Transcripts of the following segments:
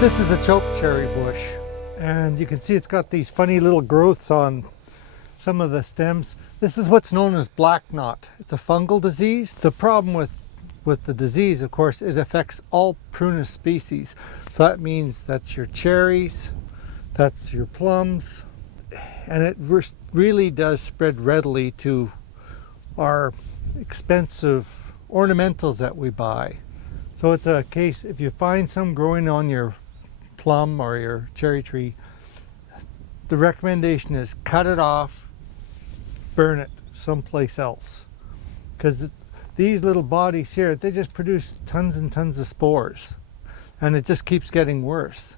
This is a choke cherry bush, and you can see it's got these funny little growths on some of the stems. This is what's known as black knot. It's a fungal disease. The problem with the disease, of course, it affects all prunus species. So that means that's your cherries, that's your plums, and it really does spread readily to our expensive ornamentals that we buy. So it's a case, if you find some growing on your plum or your cherry tree, the recommendation is cut it off, burn it someplace else. Because these little bodies here, they just produce tons and tons of spores, and it just keeps getting worse.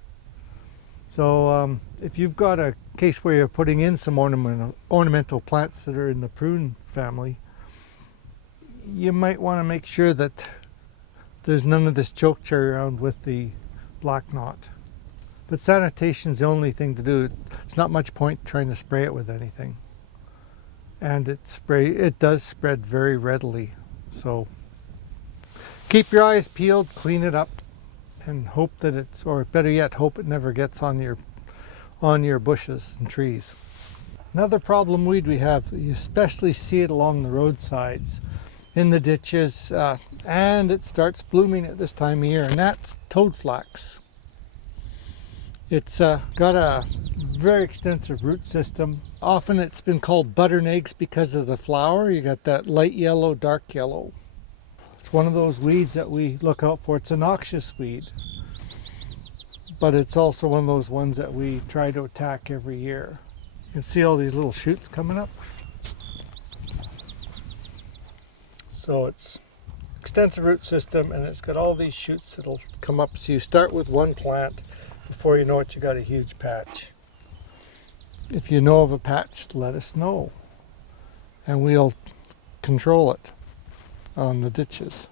So if you've got a case where you're putting in some ornamental plants that are in the prune family, you might want to make sure that there's none of this choke cherry around with the black knot. But sanitation's the only thing to do. It's not much point trying to spray it with anything. And it does spread very readily. So keep your eyes peeled, clean it up, and hope that it's, or better yet, hope it never gets on your bushes and trees. Another problem weed we have, you especially see it along the roadsides, in the ditches, and it starts blooming at this time of year, and that's toadflax. It's got a very extensive root system. Often it's been called buttern eggs because of the flower. You got that light yellow, dark yellow. It's one of those weeds that we look out for. It's a noxious weed, but it's also one of those ones that we try to attack every year. You can see all these little shoots coming up. So it's extensive root system, and it's got all these shoots that'll come up. So you start with one plant. Before you know it, you got a huge patch. If you know of a patch, let us know, and we'll control it on the ditches.